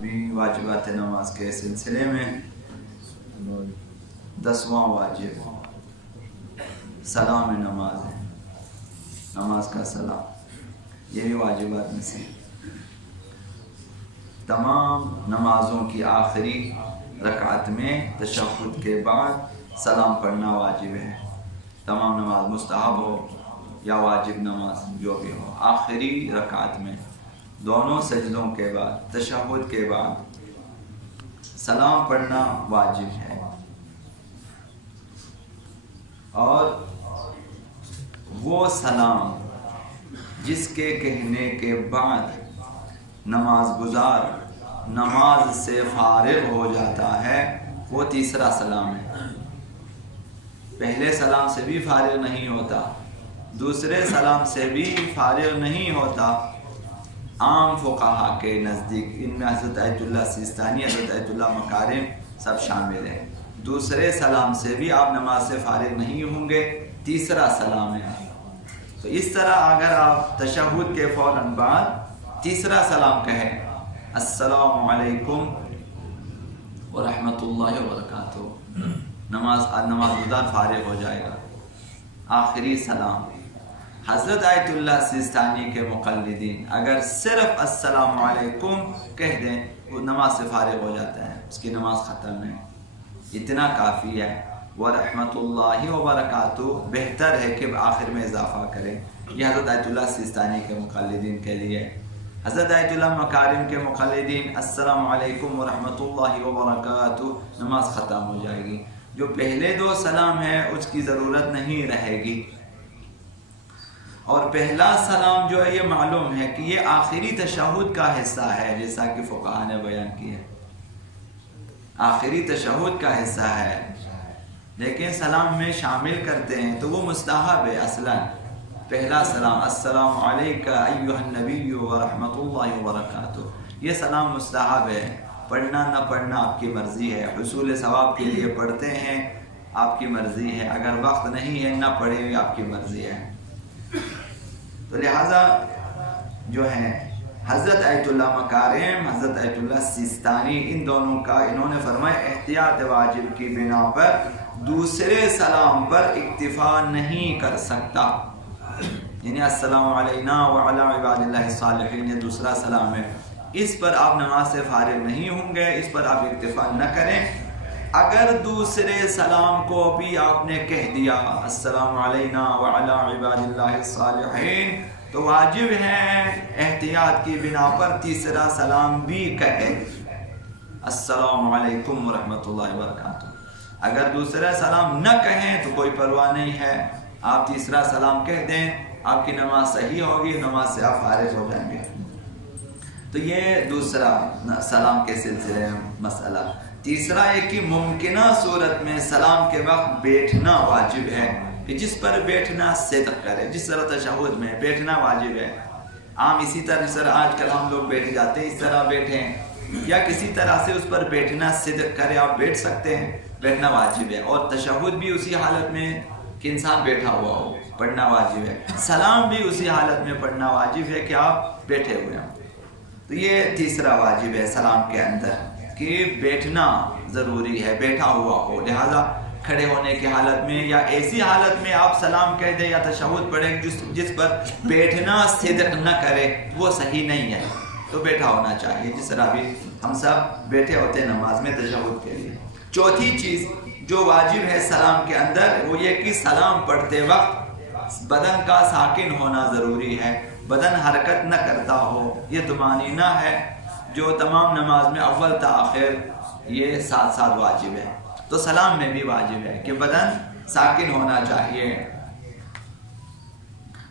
بھی واجبات نماز کے سلسلے میں 10واں واجب سلام نماز ہے، نماز کا سلام، یہ بھی واجبات میں سے۔ تمام نمازوں کی آخری رکعت میں تشہد کے بعد سلام پڑھنا واجب ہے۔ تمام نماز مستحب ہو یا واجب نماز جو بھی ہو، آخری رکعت میں دونوں سجدوں کے بعد تشہد کے بعد سلام پڑھنا واجب ہے۔ اور وہ سلام جس کے کہنے کے بعد نماز گزار نماز سے فارغ ہو جاتا ہے، وہ تیسرا سلام ہے۔ پہلے سلام سے بھی فارغ نہیں ہوتا، دوسرے سلام سے بھی فارغ نہیں ہوتا۔ عام فقہا کے نزدیک، ان میں حضرت آیت اللہ سیستانی، حضرت آیت اللہ مکارم سب شامل ہیں، دوسرے سلام سے بھی آپ نماز سے فارغ نہیں ہوں گے، تیسرا سلام ہے۔ تو اس طرح اگر آپ تشہد کے فوراً بعد تیسرا سلام کہیں، السلام علیکم ورحمۃ اللہ وبرکاتہ، نماز گزار فارغ ہو جائے گا۔ آخری سلام حضرت آیت اللہ سیستانی کے مقلدین اگر صرف السلام علیکم کہہ دیں، وہ نماز سے فارغ ہو جاتا ہے، اس کی نماز ختم ہے، اتنا کافی ہے۔ ورحمۃ اللہ وبرکاتہ بہتر ہے کہ آخر میں اضافہ کریں، یہ حضرت آیت اللہ سیستانی کے مقلدین کے لیے۔ حضرت آیت اللہ مکارم کے مقلدین السلام علیکم ورحمۃ اللہ وبرکاتہ، نماز ختم ہو جائے گی۔ جو پہلے دو سلام ہے اس کی ضرورت نہیں رہے گی۔ اور پہلا سلام جو ہے یہ معلوم ہے کہ یہ آخری تشہد کا حصہ ہے، جیسا کہ فقہاء نے بیان کیا ہے، آخری تشہد کا حصہ ہے، لیکن سلام میں شامل کرتے ہیں تو وہ مستحب ہے۔ اصلاً پہلا سلام السلام علیکہ ایھا النبی ورحمۃ اللہ وبرکاتہ، یہ سلام مستحب ہے، پڑھنا نہ پڑھنا آپ کی مرضی ہے، حصول ثواب کے لیے پڑھتے ہیں آپ کی مرضی ہے، اگر وقت نہیں ہے نہ پڑھے ہوئے آپ کی مرضی ہے۔ تو لہذا جو ہے حضرت آیت اللہ مکارم، حضرت آیت اللہ سیستانی، ان دونوں کا انہوں نے فرمایا احتیاط واجب کی بنا پر دوسرے سلام پر اکتفا نہیں کر سکتا، یعنی السلام علینا وعلی عباد اللہ الصالحین، یہ دوسرا سلام ہے، اس پر آپ نماز سے فارغ نہیں ہوں گے، اس پر آپ اکتفا نہ کریں۔ اگر دوسرے سلام کو بھی آپ نے کہہ دیا السلام علینا وعلی عباد اللہ الصالحین، تو واجب ہے احتیاط کی بنا پر تیسرا سلام بھی کہیں، السلام علیکم ورحمۃ اللہ وبرکاتہ۔ اگر دوسرا سلام نہ کہیں تو کوئی پرواہ نہیں ہے، آپ تیسرا سلام کہہ دیں، آپ کی نماز صحیح ہوگی، نماز سے آپ فارغ ہو جائیں گے۔ تو یہ دوسرا سلام کے سلسلے میں مسئلہ۔ تیسرا ہے کہ ممکنہ صورت میں سلام کے وقت بیٹھنا واجب ہے، کہ جس پر بیٹھنا صدق کرے، جس طرح تشہد میں بیٹھنا واجب ہے، عام اسی طرح جس طرح آج کل ہم لوگ بیٹھ جاتے ہیں اس طرح بیٹھیں، یا کسی طرح سے اس پر بیٹھنا صدق کرے، آپ بیٹھ سکتے ہیں، بیٹھنا واجب ہے۔ اور تشہد بھی اسی حالت میں کہ انسان بیٹھا ہوا ہو پڑھنا واجب ہے، سلام بھی اسی حالت میں پڑھنا واجب ہے کہ آپ بیٹھے ہوئے ہوں۔ تو یہ تیسرا واجب ہے سلام کے اندر کہ بیٹھنا ضروری ہے، بیٹھا ہوا ہو، لہذا کھڑے ہونے کی حالت میں یا ایسی حالت میں آپ سلام کہہ دیں یا تشہد پڑھیں جس پر بیٹھنا صدق نہ کرے، وہ صحیح نہیں ہے، تو بیٹھا ہونا چاہیے، جس طرح بھی ہم سب بیٹھے ہوتے ہیں نماز میں تشہد کے لیے۔ چوتھی چیز جو واجب ہے سلام کے اندر وہ یہ کہ سلام پڑھتے وقت بدن کا ساکن ہونا ضروری ہے، بدن حرکت نہ کرتا ہو، یہ طمانینہ ہے جو تمام نماز میں اول تا آخر یہ ساتھ ساتھ واجب ہے، تو سلام میں بھی واجب ہے کہ بدن ساکن ہونا چاہیے۔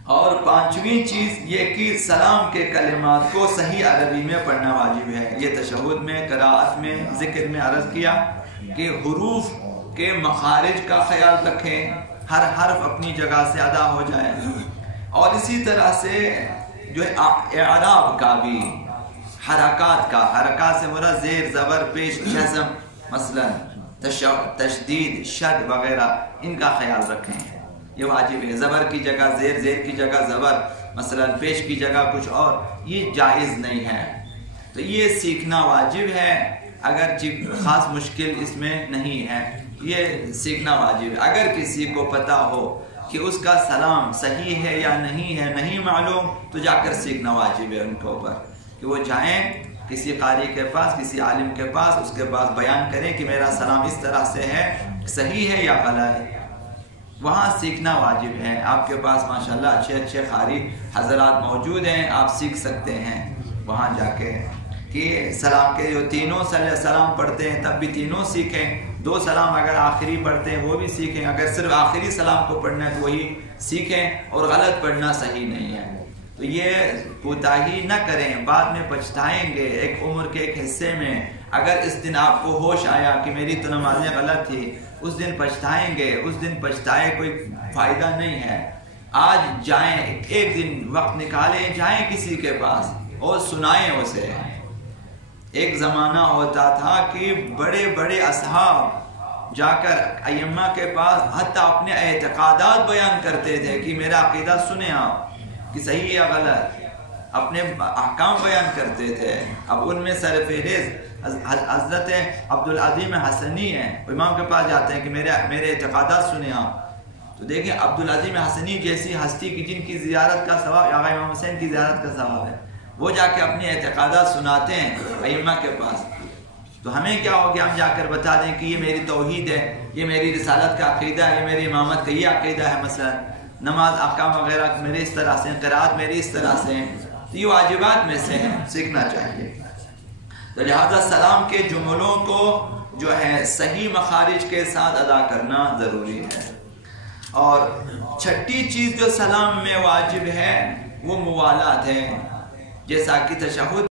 اور پانچویں چیز یہ کہ سلام کے کلمات کو صحیح عربی میں پڑھنا واجب ہے۔ یہ تشہد میں، قرأت میں، ذکر میں عرض کیا کہ حروف کے مخارج کا خیال رکھیں، ہر حرف اپنی جگہ سے ادا ہو جائے، اور اسی طرح سے جو اعراب کا بھی، حرکات سے مراد زیر، زبر، پیش، جزم، مثلا تشدید، شد وغیرہ، ان کا خیال رکھیں، یہ واجب ہے۔ زبر کی جگہ زیر، زیر کی جگہ زبر، مثلا پیش کی جگہ کچھ اور، یہ جائز نہیں ہے۔ تو یہ سیکھنا واجب ہے، اگر خاص مشکل اس میں نہیں ہے، یہ سیکھنا واجب ہے۔ اگر کسی کو پتہ ہو کہ اس کا سلام صحیح ہے یا نہیں معلوم، تو جا کر سیکھنا واجب ہے ان کے اوپر، کہ وہ جائیں کسی قاری کے پاس، کسی عالم کے پاس، اس کے پاس بیان کریں کہ میرا سلام اس طرح سے ہے، صحیح ہے یا غلط ہے، وہاں سیکھنا واجب ہے۔ آپ کے پاس ماشاءاللہ اچھے قاری حضرات موجود ہیں، آپ سیکھ سکتے ہیں وہاں جا کے، کہ سلام کے جو تینوں سلام پڑھتے ہیں تب بھی تینوں سیکھیں، 2 سلام اگر آخری پڑھتے ہیں وہ بھی سیکھیں، اگر صرف آخری سلام کو پڑھنا ہے تو وہی سیکھیں، اور غلط پڑھنا صحیح نہیں ہے۔ تو یہ کوتاہی نہ کریں، بعد میں پچھتائیں گے۔ ایک عمر کے ایک حصے میں اگر اس دن آپ کو ہوش آیا کہ میری تو نمازیں غلط تھی، اس دن پچھتائیں گے، اس دن پچھتائے کوئی فائدہ نہیں ہے۔ آج جائیں، ایک دن وقت نکالیں، جائیں کسی کے پاس اور سنائیں اسے۔ ایک زمانہ ہوتا تھا کہ بڑے بڑے اصحاب جا کر ائمہ کے پاس حتیٰ اپنے اعتقادات بیان کرتے تھے کہ میرا عقیدہ سنیں آپ کہ صحیح یا غلط، اپنے احکام بیان کرتے تھے۔ اب ان میں سرفہرست حضرت عبدالعظیم حسنی ہیں، امام کے پاس جاتے ہیں کہ میرے اعتقادات سنیں آپ، تو دیکھیں عبدالعظیم حسنی جیسی ہستی کی جن کی زیارت کا ثواب آقا امام حسین کی زیارت کا ثواب ہے، وہ جا کے اپنے اعتقادات سناتے ہیں ائمہ کے پاس۔ تو ہمیں کیا ہو گیا، ہم جا کر بتا دیں کہ یہ میری توحید ہے، یہ میری رسالت کا عقیدہ ہے، یہ میری امامت کا یہ عقیدہ ہے، مثلا نماز احکام وغیرہ میرے اس طرح سے، قرات میری اس طرح سے، تو یہ واجبات میں سے ہیں، سیکھنا چاہیے۔ تو لہذا سلام کے جملوں کو جو ہے صحیح مخارج کے ساتھ ادا کرنا ضروری ہے۔ اور چھٹی چیز جو سلام میں واجب ہے وہ موالات ہے، جیسا کہ تشہد